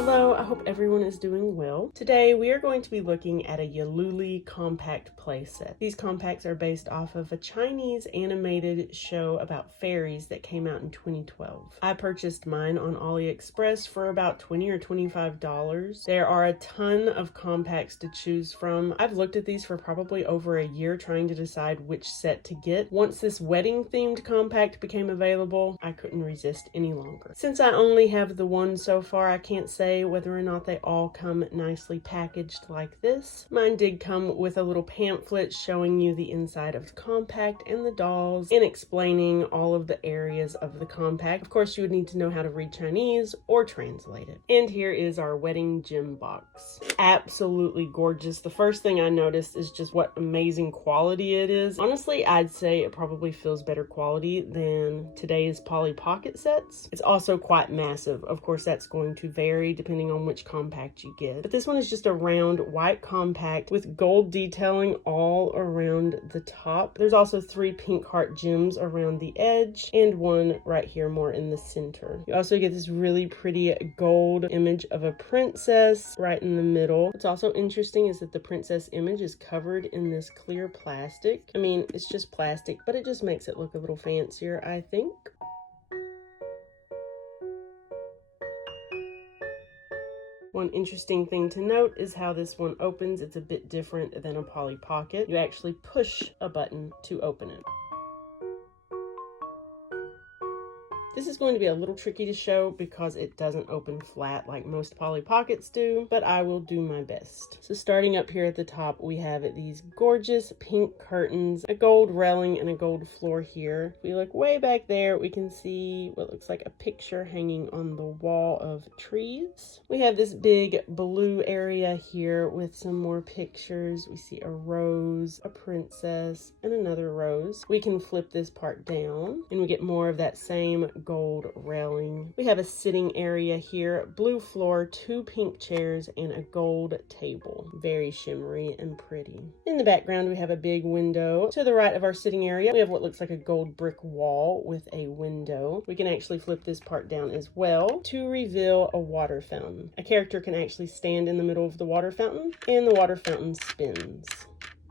Hello, I hope everyone is doing well. Today we are going to be looking at a Yeloli compact playset. These compacts are based off of a Chinese animated show about fairies that came out in 2012. I purchased mine on AliExpress for about $20 or $25. There are a ton of compacts to choose from. I've looked at these for probably over a year trying to decide which set to get. Once this wedding themed compact became available, I couldn't resist any longer. Since I only have the one so far, I can't say whether or not they all come nicely packaged like this. Mine did come with a little pamphlet showing you the inside of the compact and the dolls and explaining all of the areas of the compact. Of course, you would need to know how to read Chinese or translate it. And here is our Wedding Gem Box. Absolutely gorgeous. The first thing I noticed is just what amazing quality it is. Honestly, I'd say it probably feels better quality than today's Polly Pocket sets. It's also quite massive. Of course, that's going to vary depending on which compact you get. But this one is just a round white compact with gold detailing all around the top. There's also 3 pink heart gems around the edge and one right here more in the center. You also get this really pretty gold image of a princess right in the middle. What's also interesting is that the princess image is covered in this clear plastic. I mean, it's just plastic, but it just makes it look a little fancier, I think. One interesting thing to note is how this one opens. It's a bit different than a Polly Pocket. You actually push a button to open it. This is going to be a little tricky to show because it doesn't open flat like most Polly Pockets do, but I will do my best. So starting up here at the top, we have these gorgeous pink curtains, a gold railing, and a gold floor here. If we look way back there, we can see what looks like a picture hanging on the wall of trees. We have this big blue area here with some more pictures. We see a rose, a princess, and another rose. We can flip this part down and we get more of that same gold railing. We have a sitting area here, blue floor, 2 pink chairs, and a gold table. Very shimmery and pretty. In the background, we have a big window. To the right of our sitting area, we have what looks like a gold brick wall with a window. We can actually flip this part down as well to reveal a water fountain. A character can actually stand in the middle of the water fountain, and the water fountain spins.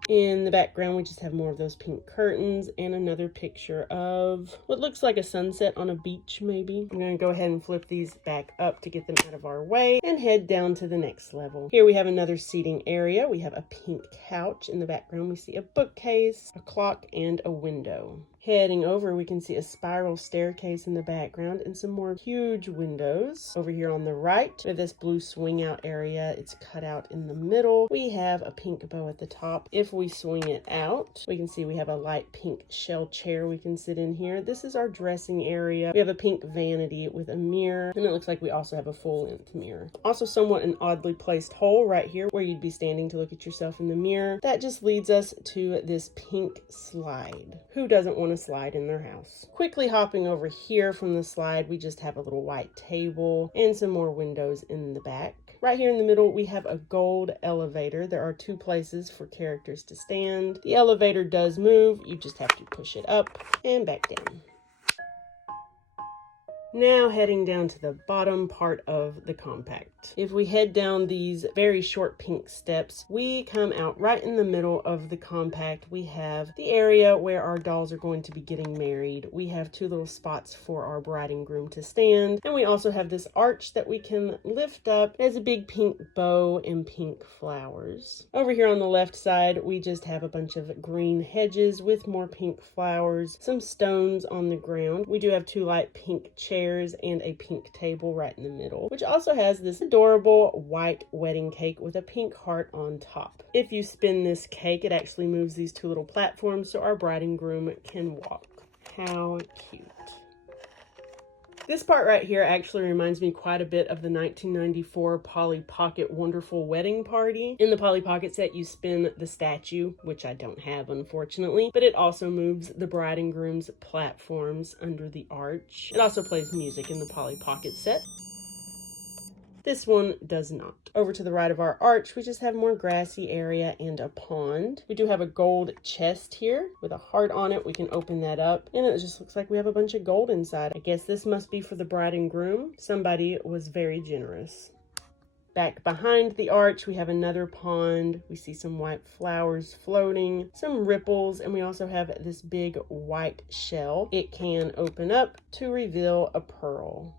In the background, we just have more of those pink curtains and another picture of what looks like a sunset on a beach, maybe. I'm going to go ahead and flip these back up to get them out of our way and head down to the next level. Here we have another seating area. We have a pink couch. In the background, we see a bookcase, a clock, and a window. Heading over, we can see a spiral staircase in the background and some more huge windows. Over here on the right, we have this blue swing out area. It's cut out in the middle. We have a pink bow at the top. If we swing it out, we can see we have a light pink shell chair we can sit in here. This is our dressing area. We have a pink vanity with a mirror, and it looks like we also have a full-length mirror. Also somewhat an oddly placed hole right here where you'd be standing to look at yourself in the mirror. That just leads us to this pink slide. Who doesn't want to slide in their house? Quickly hopping over here from the slide, we just have a little white table and some more windows in the back. Right here in the middle, we have a gold elevator. There are 2 places for characters to stand. The elevator does move. You just have to push it up and back down. Now heading down to the bottom part of the compact. If we head down these very short pink steps, we come out right in the middle of the compact. We have the area where our dolls are going to be getting married. We have 2 little spots for our bride and groom to stand. And we also have this arch that we can lift up. It has a big pink bow and pink flowers. Over here on the left side, we just have a bunch of green hedges with more pink flowers, some stones on the ground. We do have 2 light pink chairs and a pink table right in the middle, which also has this adorable white wedding cake with a pink heart on top. If you spin this cake, it actually moves these 2 little platforms so our bride and groom can walk. How cute. This part right here actually reminds me quite a bit of the 1994 Polly Pocket Wonderful Wedding Party. In the Polly Pocket set, you spin the statue, which I don't have, unfortunately, but it also moves the bride and groom's platforms under the arch. It also plays music in the Polly Pocket set. This one does not. Over to the right of our arch, we just have more grassy area and a pond. We do have a gold chest here with a heart on it. We can open that up and it just looks like we have a bunch of gold inside. I guess this must be for the bride and groom. Somebody was very generous. Back behind the arch, we have another pond. We see some white flowers floating, some ripples, and we also have this big white shell. It can open up to reveal a pearl.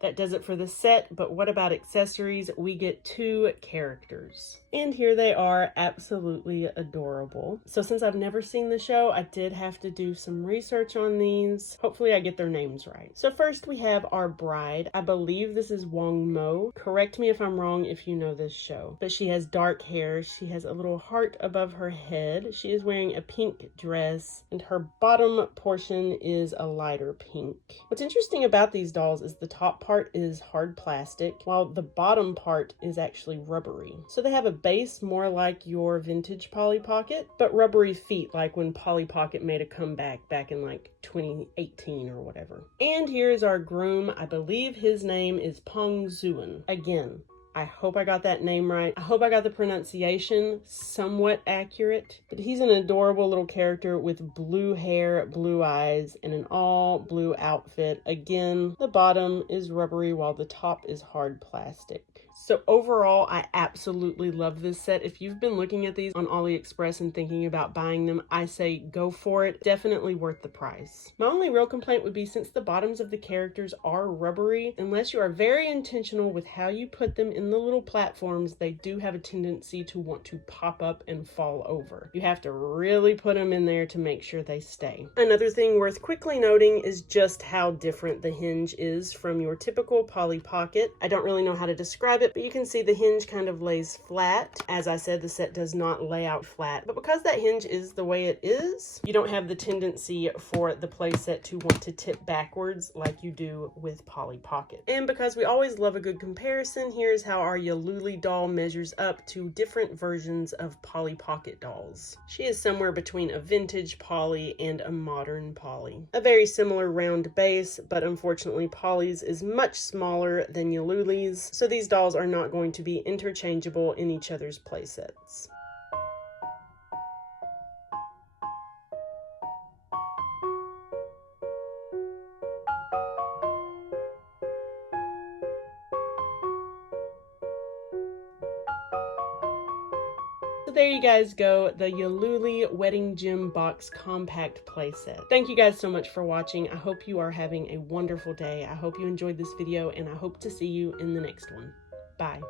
That does it for the set, but what about accessories? We get 2 characters. And here they are, absolutely adorable. So since I've never seen the show, I did have to do some research on these. Hopefully I get their names right. So first we have our bride. I believe this is Wong Mo. Correct me if I'm wrong if you know this show. But she has dark hair. She has a little heart above her head. She is wearing a pink dress, and her bottom portion is a lighter pink. What's interesting about these dolls is the top part is hard plastic, while the bottom part is actually rubbery. So they have a base more like your vintage Polly Pocket, but rubbery feet like when Polly Pocket made a comeback back in like 2018 or whatever. And here is our groom. I believe his name is Peng Zuan. Again, I hope I got that name right. I hope I got the pronunciation somewhat accurate. But he's an adorable little character with blue hair, blue eyes, and an all blue outfit. Again, the bottom is rubbery while the top is hard plastic. So overall, I absolutely love this set. If you've been looking at these on AliExpress and thinking about buying them, I say go for it. Definitely worth the price. My only real complaint would be since the bottoms of the characters are rubbery, unless you are very intentional with how you put them in the little platforms, they do have a tendency to want to pop up and fall over. You have to really put them in there to make sure they stay. Another thing worth quickly noting is just how different the hinge is from your typical Polly Pocket. I don't really know how to describe it, but you can see the hinge kind of lays flat. As I said, the set does not lay out flat, but because that hinge is the way it is, you don't have the tendency for the playset to want to tip backwards like you do with Polly Pocket. And because we always love a good comparison, here's how our Yeloli doll measures up to different versions of Polly Pocket dolls. She is somewhere between a vintage Polly and a modern Polly. A very similar round base, but unfortunately Polly's is much smaller than Yeloli's, so these dolls are not going to be interchangeable in each other's playsets. There you guys go, the Yeloli Wedding Gem Box Compact Playset. Thank you guys so much for watching. I hope you are having a wonderful day. I hope you enjoyed this video, and I hope to see you in the next one. Bye.